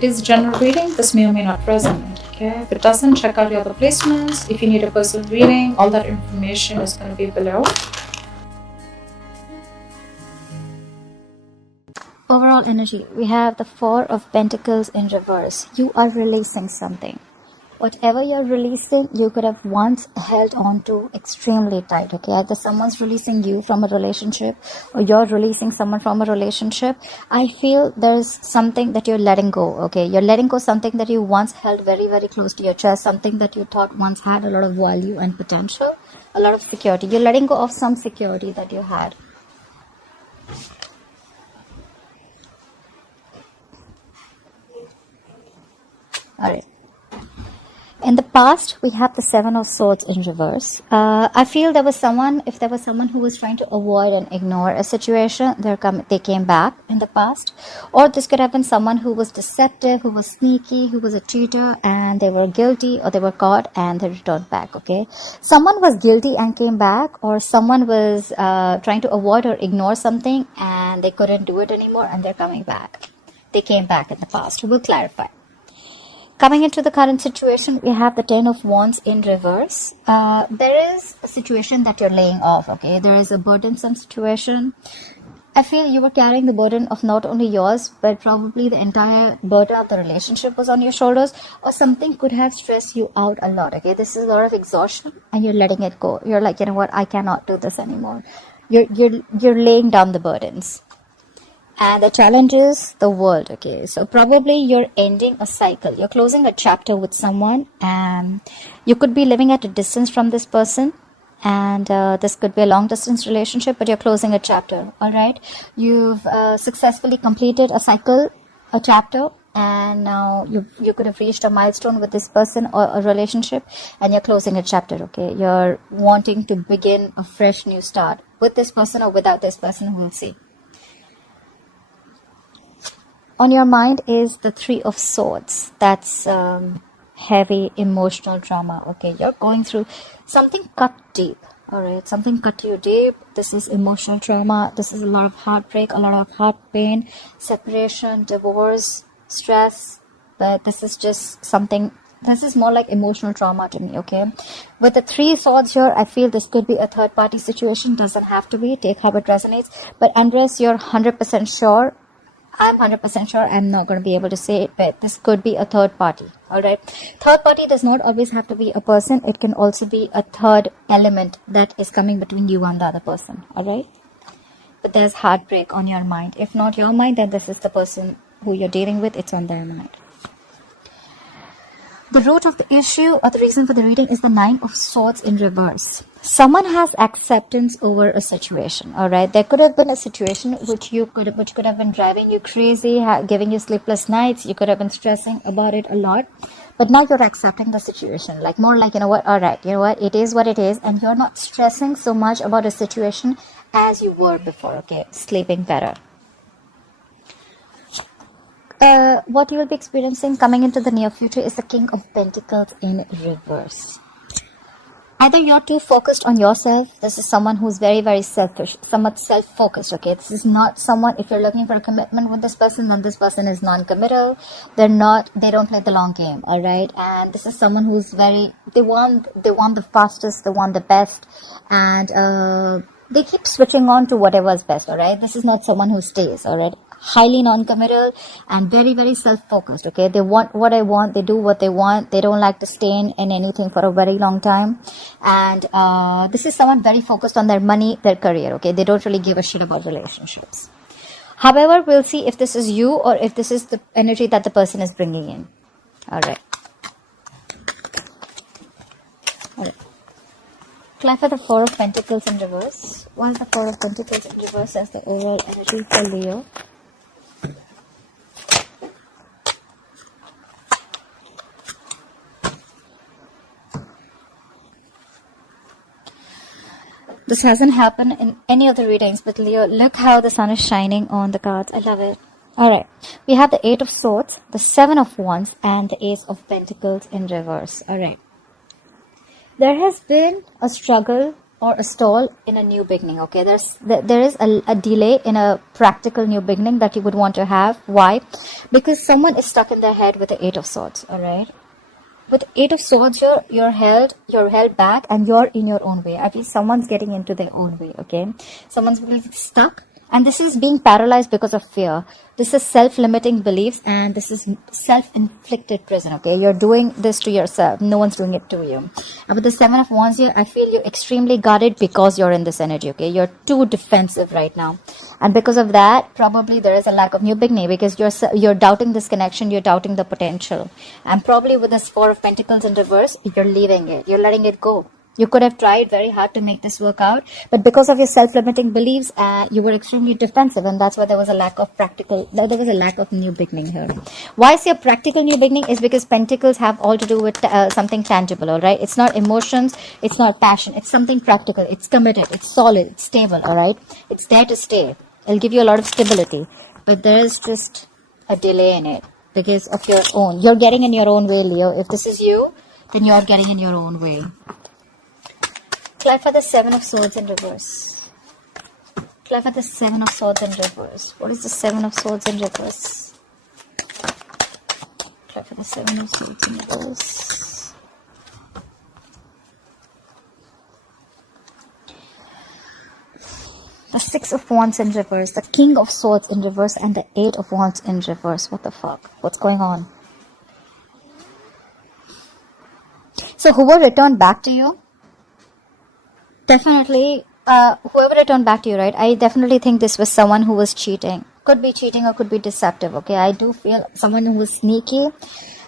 It is general reading. This may or may not resonate. Okay, if it doesn't, check out your other placements. If you need a personal reading, all that information is going to be below. Overall energy, we have the Four of Pentacles in reverse. You are releasing something. Whatever you're releasing, you could have once held on to extremely tight, okay? Either someone's releasing you from a relationship or you're releasing someone from a relationship. I feel there's something that you're letting go, okay? You're letting go something that you once held very, very close to your chest, something that you thought once had a lot of value and potential, a lot of security. You're letting go of some security that you had. Alright. In the past, we have the Seven of Swords in reverse. I feel if there was someone who was trying to avoid and ignore a situation, they came back in the past. Or this could have been someone who was deceptive, who was sneaky, who was a cheater, and they were guilty or they were caught and they returned back, okay? Someone was guilty and came back, or someone was trying to avoid or ignore something and they couldn't do it anymore and they're coming back. They came back in the past. We'll clarify. Coming into the current situation, we have the Ten of Wands in reverse. There is a situation that you're laying off, okay? There is a burdensome situation. I feel you were carrying the burden of not only yours, but probably the entire burden of the relationship was on your shoulders, or something could have stressed you out a lot, okay? This is a lot of exhaustion and you're letting it go. You're like, you know what? I cannot do this anymore. You're laying down the burdens. And the challenge is the world, okay? So probably you're ending a cycle. You're closing a chapter with someone, and you could be living at a distance from this person. And this could be a long distance relationship, but you're closing a chapter, all right? You've successfully completed a cycle, a chapter, and now you could have reached a milestone with this person or a relationship, and you're closing a chapter, okay? You're wanting to begin a fresh new start with this person or without this person, we'll see. On your mind is the Three of Swords. That's heavy emotional trauma. Okay, you're going through something cut deep. All right, something cut you deep. This is emotional trauma. This is a lot of heartbreak, a lot of heart pain, separation, divorce, stress. But this is just something. This is more like emotional trauma to me. Okay, with the Three Swords here, I feel this could be a third party situation. Doesn't have to be. Take how it resonates. But unless you're 100% sure. I'm 100% sure I'm not going to be able to say it, but this could be a third party, alright? Third party does not always have to be a person. It can also be a third element that is coming between you and the other person, alright? But there's heartbreak on your mind. If not your mind, then this is the person who you're dealing with. It's on their mind. The root of the issue or the reason for the reading is the Nine of Swords in reverse. Someone has acceptance over a situation, all right? There could have been a situation which could have been driving you crazy, giving you sleepless nights. You could have been stressing about it a lot, but now you're accepting the situation, like more like, you know what, all right, you know what, it is what it is, and you're not stressing so much about a situation as you were before, okay? Sleeping better. What you will be experiencing coming into the near future is the King of Pentacles in reverse. Either you're too focused on yourself. This is someone who's very, very selfish, somewhat self-focused, okay? This is not someone, if you're looking for a commitment with this person, then this person is non-committal. They don't play the long game, all right? And this is someone who's they want the fastest, they want the best, and they keep switching on to whatever's best, all right? This is not someone who stays, all right? Highly non-committal and very, very self-focused, okay? They want what I want, they do what they want, they don't like to stay in anything for a very long time. And this is someone very focused on their money, their career, okay? They don't really give a shit about relationships. However, we'll see if this is you or if this is the energy that the person is bringing in. All right. Clarify the Four of Pentacles in reverse. What is the Four of Pentacles in reverse as the overall energy for Leo? This hasn't happened in any of the readings, but Leo, look how the sun is shining on the cards. I love it. Alright, we have the Eight of Swords, the Seven of Wands, and the Ace of Pentacles in reverse. Alright. There has been a struggle or a stall in a new beginning. Okay, there is a delay in a practical new beginning that you would want to have. Why? Because someone is stuck in their head with the Eight of Swords. All right, with Eight of Swords, you're held back, and you're in your own way. I feel someone's getting into their own way. Okay, someone's really stuck, and this is being paralyzed because of fear. This is self-limiting beliefs, and this is self-inflicted prison. Okay, you're doing this to yourself. No one's doing it to you. And with the Seven of Wands here, I feel you're extremely guarded because you're in this energy. Okay, you're too defensive right now, and because of that, probably there is a lack of new beginning because you're doubting this connection. You're doubting the potential, and probably with this Four of Pentacles in reverse, you're leaving it. You're letting it go. You could have tried very hard to make this work out, but because of your self-limiting beliefs, you were extremely defensive, and that's why there was a lack of new beginning here. Why I say a practical new beginning is because Pentacles have all to do with something tangible, all right? It's not emotions, it's not passion, it's something practical, it's committed, it's solid, it's stable, all right? It's there to stay. It'll give you a lot of stability, but there is just a delay in it because of your own. You're getting in your own way, Leo. If this is you, then you're getting in your own way. Clarify the Seven of Swords in reverse. Clarify the Seven of Swords in reverse. What is the Seven of Swords in reverse? Clarify the Seven of Swords in reverse. The Six of Wands in reverse. The King of Swords in reverse. And the Eight of Wands in reverse. What the fuck? What's going on? So who will return back to you? Definitely, whoever returned back to you, right? I definitely think this was someone who was cheating. Could be cheating or could be deceptive, okay? I do feel someone who was sneaky.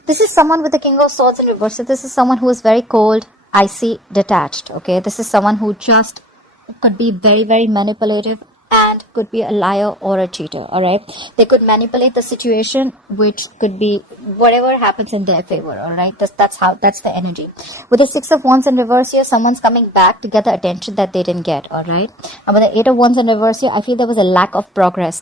This is someone with the King of Swords in reverse. So this is someone who is very cold, icy, detached, okay? This is someone who just could be very, very manipulative and could be a liar or a cheater, all right? They could manipulate the situation, which could be whatever happens in their favor, all right? That's the energy. With the Six of Wands in reverse here, someone's coming back to get the attention that they didn't get, all right? And with the Eight of Wands in reverse here, I feel there was a lack of progress.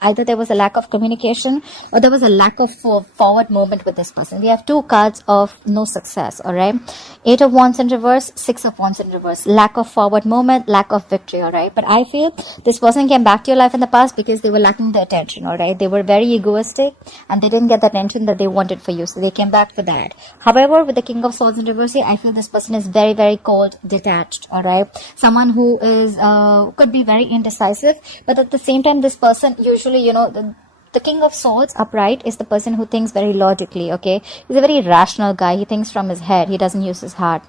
Either there was a lack of communication or there was a lack of forward movement with this person. We have two cards of no success, all right? Eight of Wands in reverse, Six of Wands in reverse. Lack of forward movement, lack of victory, all right? But I feel this person came back to your life in the past because they were lacking the attention, all right? They were very egoistic and they didn't get the attention that they wanted for you. So they came back for that. However, with the King of Swords in reverse here, I feel this person is very, very cold, detached, all right? Someone who is, could be very indecisive, but at the same time, this person usually, the King of Swords upright is the person who thinks very logically, okay? He's a very rational guy. He thinks from his head. He doesn't use his heart.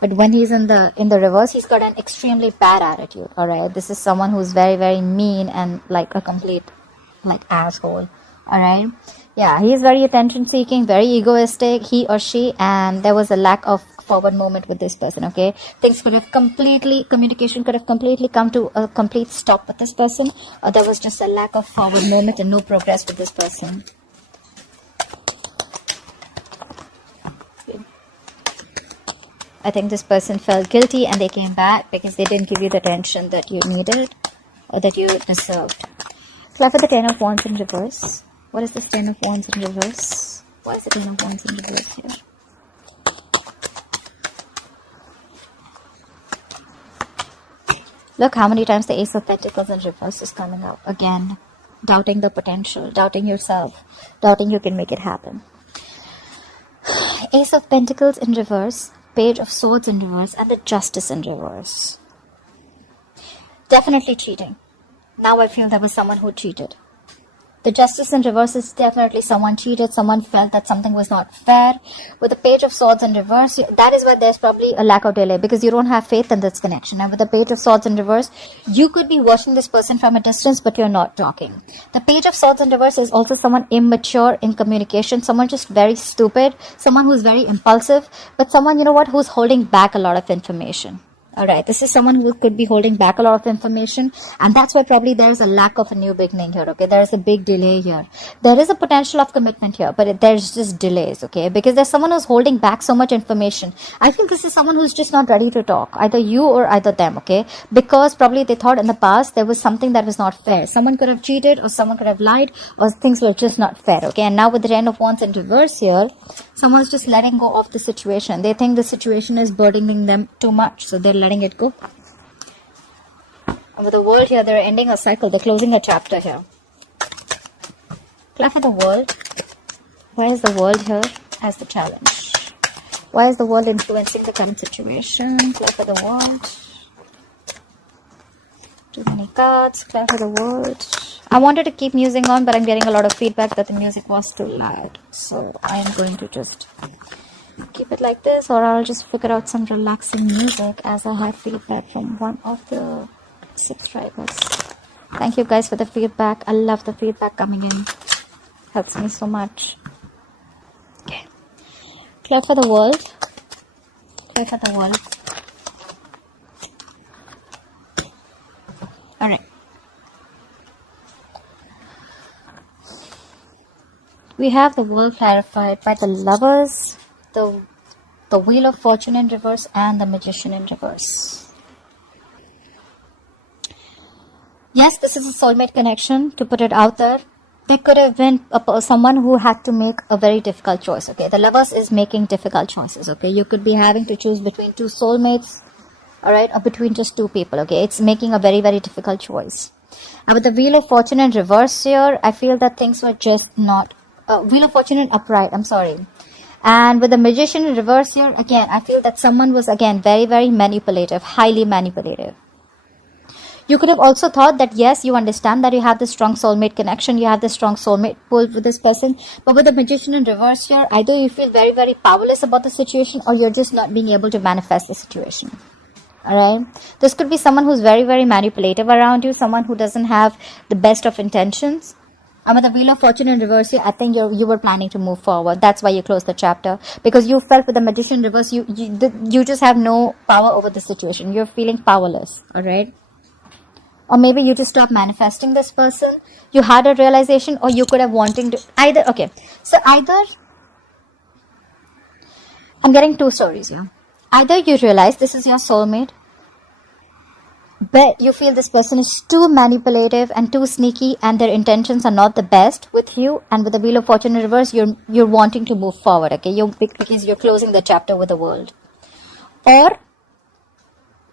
But when he's in the reverse, he's got an extremely bad attitude, all right? This is someone who's very, very mean and like a complete asshole, all right? Yeah, he's very attention seeking, very egoistic, he or she, and there was a lack of forward movement with this person, okay? Communication could have completely come to a complete stop with this person, or there was just a lack of forward movement and no progress with this person. I think this person felt guilty and they came back because they didn't give you the attention that you needed or that you deserved. Clarify the Ten of Wands in reverse. What is this Ten of Wands in reverse? Why is the Ten of Wands in reverse here? Look how many times the Ace of Pentacles in reverse is coming out. Again, doubting the potential, doubting yourself, doubting you can make it happen. Ace of Pentacles in reverse, Page of Swords in reverse, and the Justice in reverse. Definitely cheating. Now I feel there was someone who cheated. The Justice in reverse is definitely someone cheated, someone felt that something was not fair. With the Page of Swords in reverse, that is why there's probably a lack of delay because you don't have faith in this connection. And with the Page of Swords in reverse, you could be watching this person from a distance, but you're not talking. The Page of Swords in reverse is also someone immature in communication, someone just very stupid, someone who's very impulsive, but someone, who's holding back a lot of information. Alright, this is someone who could be holding back a lot of information, and that's why probably there's a lack of a new beginning here, okay? There is a big delay here. There is a potential of commitment here, but there's just delays, okay? Because there's someone who's holding back so much information. I think this is someone who's just not ready to talk, either you or either them, okay? Because probably they thought in the past there was something that was not fair. Someone could have cheated, or someone could have lied, or things were just not fair, okay? And now with the Ten of Wands in reverse here, Someone's just letting go of the situation. They think the situation is burdening them too much, so they're letting it go. And with the world here, they're ending a cycle. They're closing a chapter here. Clap for the world. Why is the world here as the challenge? Why is the world influencing the current situation? Clap for the world. Too many cards. Clap for the world. I wanted to keep music on, but I'm getting a lot of feedback that the music was too loud. So I am going to just keep it like this, or I'll just figure out some relaxing music as I have feedback from one of the subscribers. Thank you guys for the feedback. I love the feedback coming in. Helps me so much. Okay. Clear for the world. Clear for the world. Alright. We have the world clarified by the Lovers, the Wheel of Fortune in reverse, and the Magician in reverse. Yes, this is a soulmate connection, to put it out there. There could have been someone who had to make a very difficult choice, okay? The Lovers is making difficult choices, okay? You could be having to choose between two soulmates, alright, or between just two people, okay? It's making a very, very difficult choice. And with the Wheel of Fortune in reverse here, I feel that things were just not... Wheel of Fortune in upright, I'm sorry. And with the Magician in reverse here, again, I feel that someone was, again, very, very manipulative, highly manipulative. You could have also thought that, yes, you understand that you have this strong soulmate connection, you have this strong soulmate pull with this person, but with the Magician in reverse here, either you feel very, very powerless about the situation, or you're just not being able to manifest the situation. Alright? This could be someone who's very, very manipulative around you, someone who doesn't have the best of intentions. And with the Wheel of Fortune in reverse here, I think you were planning to move forward. That's why you closed the chapter. Because you felt with the Magician in reverse, you just have no power over the situation. You're feeling powerless. Alright? Or maybe you just stopped manifesting this person. You had a realization, or you could have wanting to... Either... Okay. So either... I'm getting two stories here. Either you realize this is your soulmate, but you feel this person is too manipulative and too sneaky, and their intentions are not the best with you, and with the Wheel of Fortune in reverse, you're wanting to move forward, okay? Because you're closing the chapter with the world. Or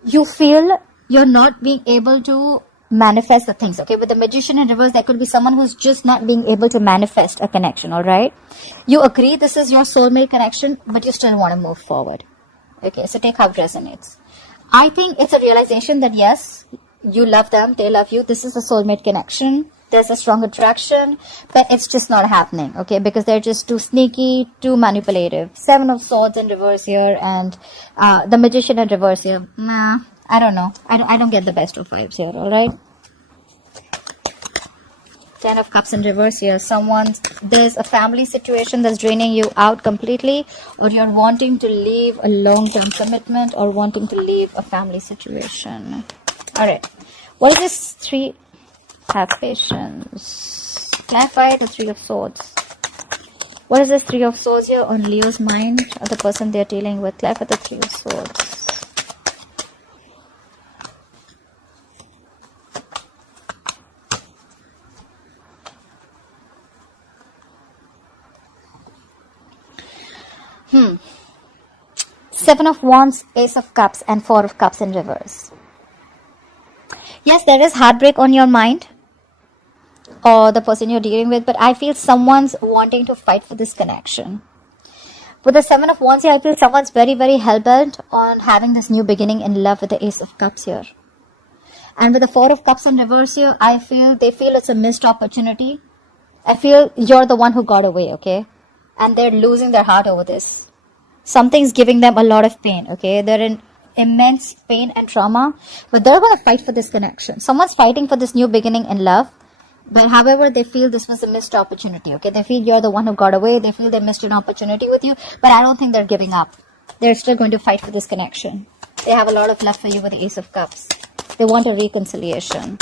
you feel you're not being able to manifest the things, okay? With the Magician in reverse, there could be someone who's just not being able to manifest a connection, alright? You agree this is your soulmate connection, but you still want to move forward. Okay, so take how it resonates. I think it's a realization that yes, you love them, they love you. This is a soulmate connection. There's a strong attraction, but it's just not happening, okay? Because they're just too sneaky, too manipulative. 7 of Swords in reverse here, and the Magician in reverse here. Nah, I don't know. I don't get the best of vibes here, alright? 10 of Cups in reverse here. There's a family situation that's draining you out completely, or you're wanting to leave a long-term commitment, or wanting to leave a family situation. Alright. What is this 3? Have patience. Clarify the 3 of Swords. What is this 3 of Swords here on Leo's mind, or the person they're dealing with? Clarify the 3 of Swords. Seven of Wands, Ace of Cups, and 4 of Cups in reverse. Yes, there is heartbreak on your mind, or the person you're dealing with, but I feel someone's wanting to fight for this connection. With the 7 of Wands here, I feel someone's very, very hell-bent on having this new beginning in love with the Ace of Cups here. And with the 4 of Cups in reverse here, they feel it's a missed opportunity. I feel you're the one who got away, okay? And they're losing their heart over this. Something's giving them a lot of pain, okay? They're in immense pain and trauma, but they're going to fight for this connection. Someone's fighting for this new beginning in love, but however, they feel this was a missed opportunity, okay? They feel you're the one who got away. They feel they missed an opportunity with you, but I don't think they're giving up. They're still going to fight for this connection. They have a lot of love for you with the Ace of Cups. They want a reconciliation.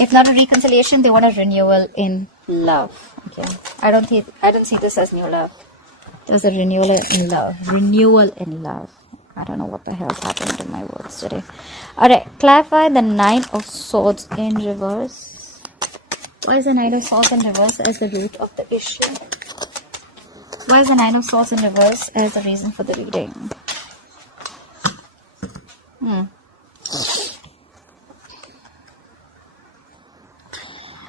If not a reconciliation, they want a renewal in love. Okay, I don't see this as new love. There's a renewal in love. Renewal in love. I don't know what the hell's happened to my words today. Alright, clarify the 9 of Swords in reverse. Why is the Nine of Swords in reverse as the root of the issue? Why is the Nine of Swords in reverse as the reason for the reading?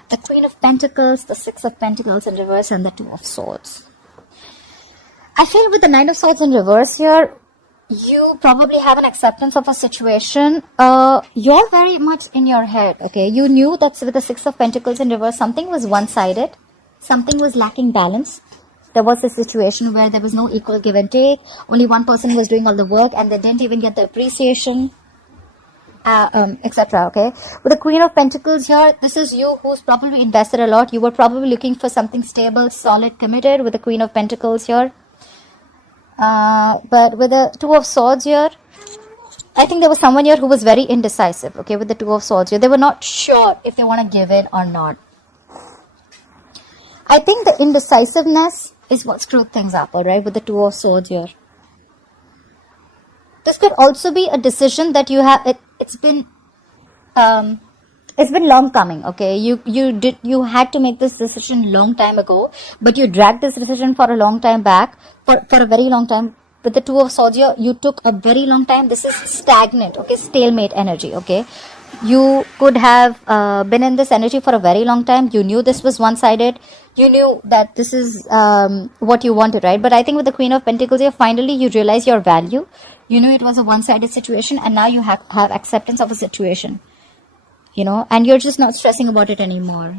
The Queen of Pentacles, the Six of Pentacles in reverse, and the Two of Swords. I feel with the Nine of Swords in reverse here, you probably have an acceptance of a situation. You're very much in your head, okay? You knew that with the Six of Pentacles in reverse, something was one-sided. Something was lacking balance. There was a situation where there was no equal give and take. Only one person was doing all the work and they didn't even get the appreciation, etc. Okay? With the Queen of Pentacles here, this is you who's probably invested a lot. You were probably looking for something stable, solid, committed with the Queen of Pentacles here. But with the Two of Swords here, I think there was someone here who was very indecisive, okay, with the Two of Swords here. They were not sure if they want to give in or not. I think the indecisiveness is what screwed things up, alright, with the Two of Swords here. This could also be a decision that you have, it's been long coming, okay? You had to make this decision long time ago, but you dragged this decision for a long time back, for a very long time. With the Two of Swords here, you took a very long time. This is stagnant, okay? Stalemate energy, okay? You could have been in this energy for a very long time. You knew this was one-sided. You knew that this is what you wanted, right? But I think with the Queen of Pentacles here, finally you realize your value. You knew it was a one-sided situation, and now you have acceptance of a situation. You know, and you're just not stressing about it anymore.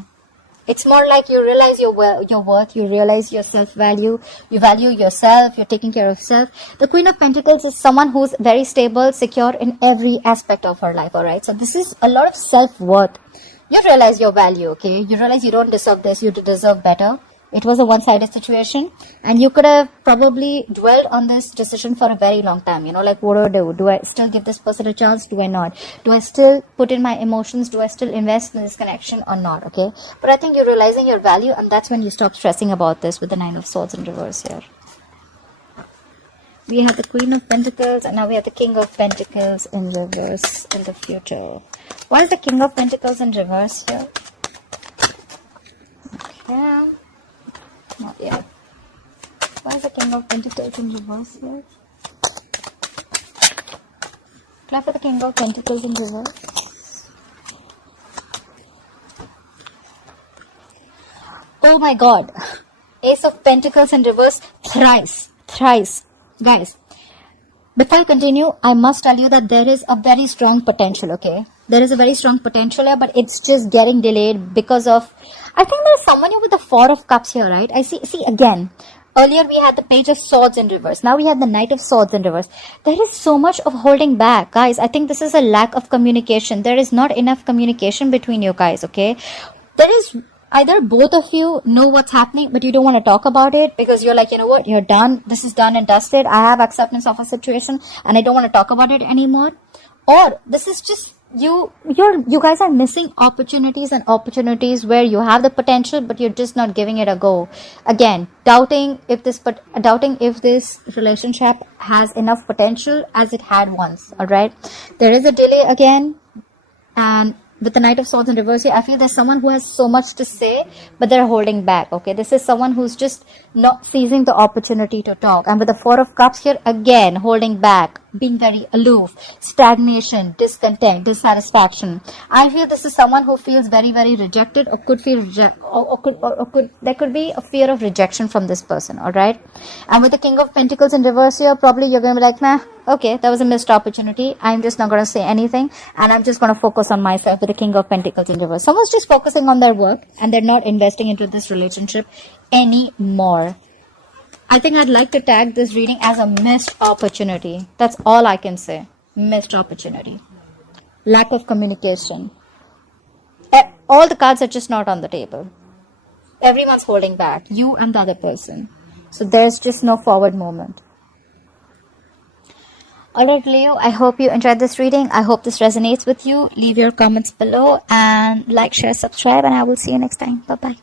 It's more like you realize your worth, you realize your self-value, you value yourself, you're taking care of self. The Queen of Pentacles is someone who's very stable, secure in every aspect of her life, alright? So this is a lot of self-worth. You realize your value, okay? You realize you don't deserve this, you deserve better. It was a one-sided situation, and you could have probably dwelled on this decision for a very long time. You know, like, what do I do? Do I still give this person a chance? Do I not? Do I still put in my emotions? Do I still invest in this connection or not? Okay, but I think you're realizing your value, and that's when you stop stressing about this with the Nine of Swords in reverse here. We have the Queen of Pentacles, and now we have the King of Pentacles in reverse in the future. Why is the King of Pentacles in reverse here? Okay. Not yet. Why is the King of Pentacles in reverse here? Clap for the King of Pentacles in reverse. Oh my God. Ace of Pentacles in reverse thrice. Guys, before I continue, I must tell you that there is a very strong potential, okay? There is a very strong potential here, but it's just getting delayed because of... I think there's someone here with the Four of Cups here, right? I see again. Earlier we had the Page of Swords in reverse. Now we have the Knight of Swords in reverse. There is so much of holding back, guys. I think this is a lack of communication. There is not enough communication between you guys, okay? There is... Either both of you know what's happening, but you don't want to talk about it because you're like, you know what, you're done. This is done and dusted. I have acceptance of a situation and I don't want to talk about it anymore. Or this is just you guys are missing opportunities where you have the potential, but you're just not giving it a go. Again, doubting if this relationship has enough potential as it had once. All right. There is a delay again, and with the Knight of Swords in reverse here, I feel there's someone who has so much to say, but they're holding back, okay? This is someone who's just not seizing the opportunity to talk. And with the Four of Cups here, again, holding back, being very aloof, stagnation, discontent, dissatisfaction. I feel this is someone who feels very, very rejected, or could feel there could be a fear of rejection from this person, alright? And with the King of Pentacles in reverse here, probably you're going to be like, nah, okay, that was a missed opportunity. I'm just not going to say anything, and I'm just going to focus on myself with the King of Pentacles in reverse. Someone's just focusing on their work, and they're not investing into this relationship anymore. I think I'd like to tag this reading as a missed opportunity. That's all I can say. Missed opportunity. Lack of communication. All the cards are just not on the table. Everyone's holding back. You and the other person. So there's just no forward movement. Alright, Leo, I hope you enjoyed this reading. I hope this resonates with you. Leave your comments below and like, share, subscribe, and I will see you next time. Bye-bye.